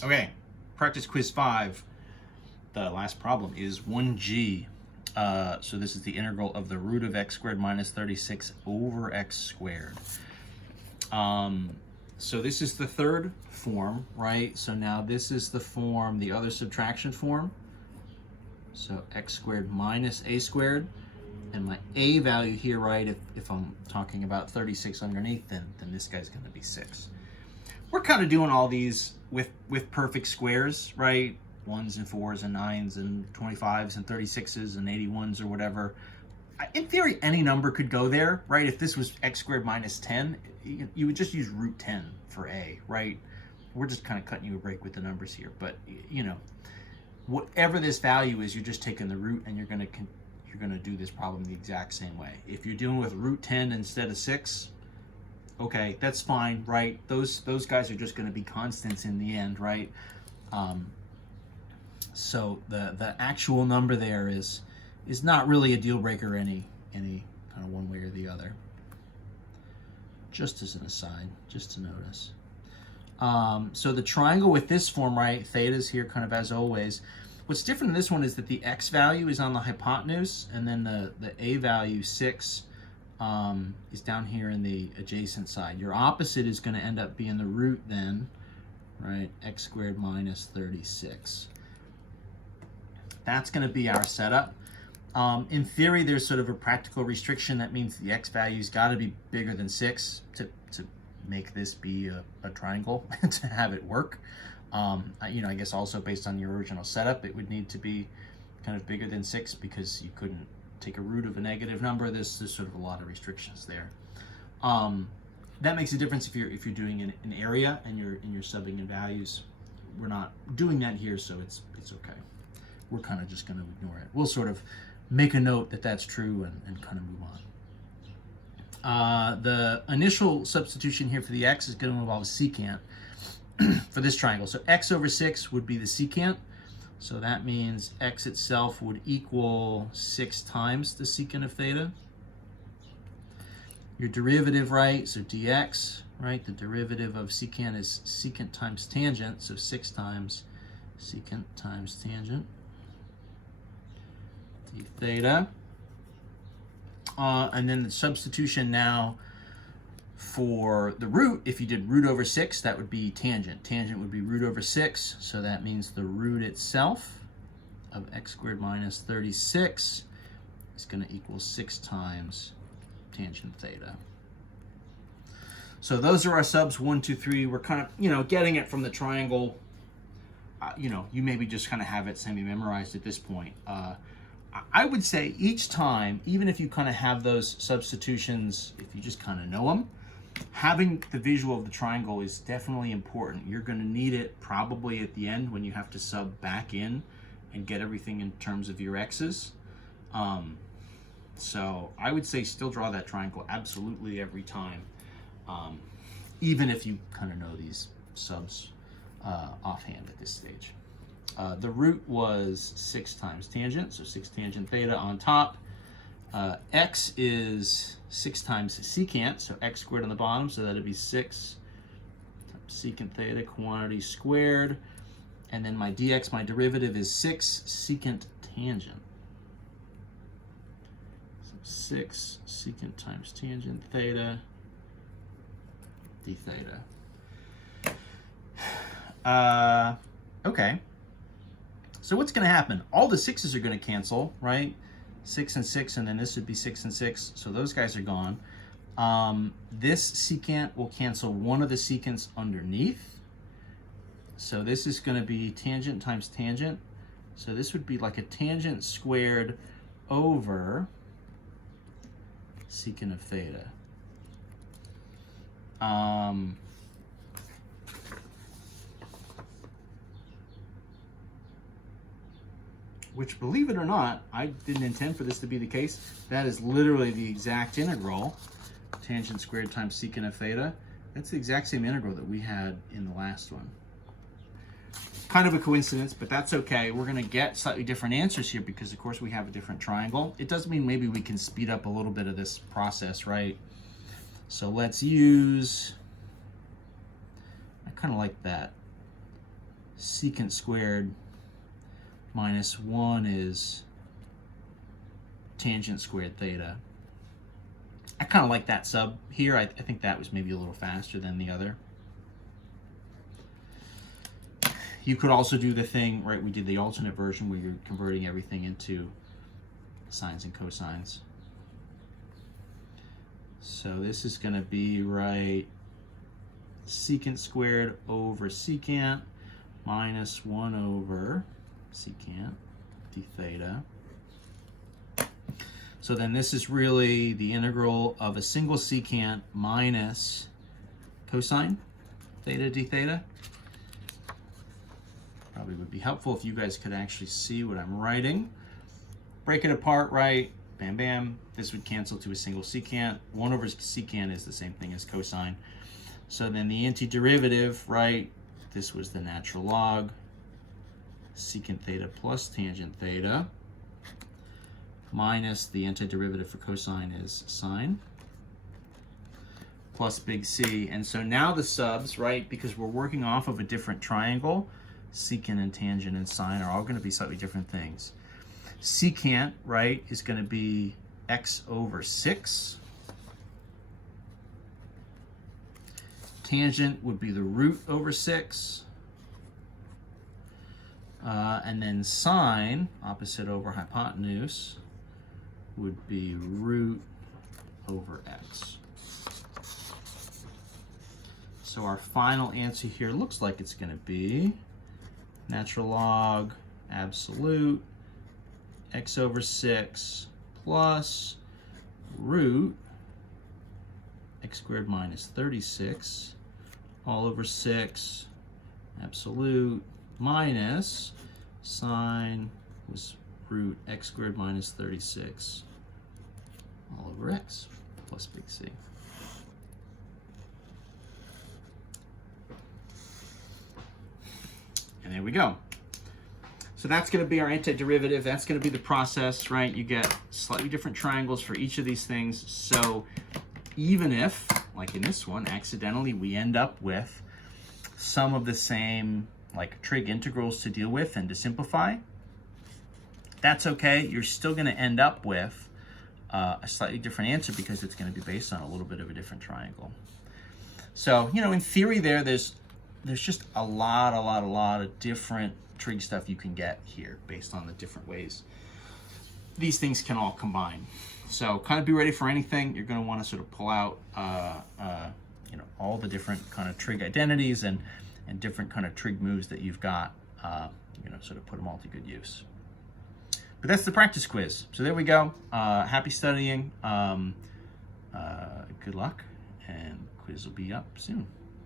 Okay, practice quiz 5. The last problem is 1g. So this is the integral of the root of x squared minus 36 over x squared. So this is the third form, right? So now this is the form, the other subtraction form. So x squared minus a squared. And my a value here, right, if I'm talking about 36 underneath, then this guy's going to be 6. We're kind of doing all these with perfect squares, right? 1s and 4s and 9s and 25s and 36s and 81s or whatever. In theory, any number could go there, right? If this was x squared minus 10, you would just use root 10 for a, right? We're just kind of cutting you a break with the numbers here. But, you know, whatever this value is, you're just taking the root and you're going to do this problem the exact same way. If you're dealing with root 10 instead of 6, okay, that's fine, right? Those guys are just going to be constants in the end, right? So the actual number there is not really a deal breaker any kind of one way or the other. Just as an aside, just to notice. So the triangle with this form, right? Theta's here kind of as always. What's different in this one is that the x value is on the hypotenuse, and then the a value, 6, is down here in the adjacent side. Your opposite is going to end up being the root then, right? X squared minus 36. That's going to be our setup. In theory, there's sort of a practical restriction. That means the x value's got to be bigger than 6 to make this be a triangle, to have it work. You know, I guess also based on your original setup, it would need to be kind of bigger than 6 because you couldn't take a root of a negative number. There's sort of a lot of restrictions there. That makes a difference if you're doing an area and you're subbing in values. We're not doing that here, so it's okay. We're kind of just going to ignore it. We'll sort of make a note that that's true and kind of move on. The initial substitution here for the x is going to involve secant for this triangle. So x over 6 would be the secant. So that means x itself would equal 6 times the secant of theta. Your derivative, right, so dx, right, the derivative of secant is secant times tangent, so 6 times secant times tangent d theta. And then the substitution now for the root, if you did root over 6, that would be tangent. Tangent would be root over 6, so that means the root itself of x squared minus 36 is going to equal 6 times tangent theta. So those are our subs, 1, 2, 3. We're kind of, you know, getting it from the triangle. You know, you maybe just kind of have it semi-memorized at this point. I would say each time, even if you kind of have those substitutions, if you just kind of know them, having the visual of the triangle is definitely important. You're going to need it probably at the end when you have to sub back in and get everything in terms of your x's. So I would say still draw that triangle absolutely every time, even if you kind of know these subs offhand at this stage. The root was 6 times tangent, so 6 tangent theta on top. X is 6 times secant, so x squared on the bottom, so that'd be 6 times secant theta, quantity squared. And then my dx, my derivative, is 6 secant tangent. So 6 secant times tangent theta d theta. Okay. So what's going to happen? All the 6's are going to cancel, right? 6 and 6, and then this would be 6 and 6. So those guys are gone. This secant will cancel one of the secants underneath. So this is going to be tangent times tangent. So this would be like a tangent squared over secant of theta. Which, believe it or not, I didn't intend for this to be the case. That is literally the exact integral, tangent squared times secant of theta. That's the exact same integral that we had in the last one. Kind of a coincidence, but that's okay. We're going to get slightly different answers here because, of course, we have a different triangle. It does mean maybe we can speed up a little bit of this process, right? So let's use, I kind of like that secant squared minus 1 is tangent squared theta. I kind of like that sub here. I think that was maybe a little faster than the other. You could also do the thing, right, we did the alternate version where you're converting everything into sines and cosines. So this is going to be, right, secant squared over secant minus 1 over secant d theta. So then this is really the integral of a single secant minus cosine theta d theta. Probably would be helpful if you guys could actually see what I'm writing. Break it apart, right? Bam, bam. This would cancel to a single secant. 1 over secant is the same thing as cosine. So then the antiderivative, right? This was the natural log. Secant theta plus tangent theta minus the antiderivative for cosine is sine plus big C. And so now the subs, right, because we're working off of a different triangle, secant and tangent and sine are all going to be slightly different things. Secant, right, is going to be x over 6. Tangent would be the root over 6. And then sine, opposite over hypotenuse, would be root over x. So our final answer here looks like it's going to be natural log absolute x over 6 plus root x squared minus 36 all over 6 absolute minus sine was root x squared minus 36 all over x plus big C. And there we go. So that's going to be our antiderivative. That's going to be the process, right? You get slightly different triangles for each of these things. So even if, like in this one, accidentally we end up with some of the same like trig integrals to deal with and to simplify, that's okay. You're still going to end up with a slightly different answer because it's going to be based on a little bit of a different triangle. So, you know, in theory there's just a lot of different trig stuff you can get here based on the different ways these things can all combine. So kind of be ready for anything. You're going to want to sort of pull out you know, all the different kind of trig identities and different kind of trig moves that you've got, you know, sort of put them all to good use. But that's the practice quiz. So there we go. Happy studying. Good luck, and quiz will be up soon.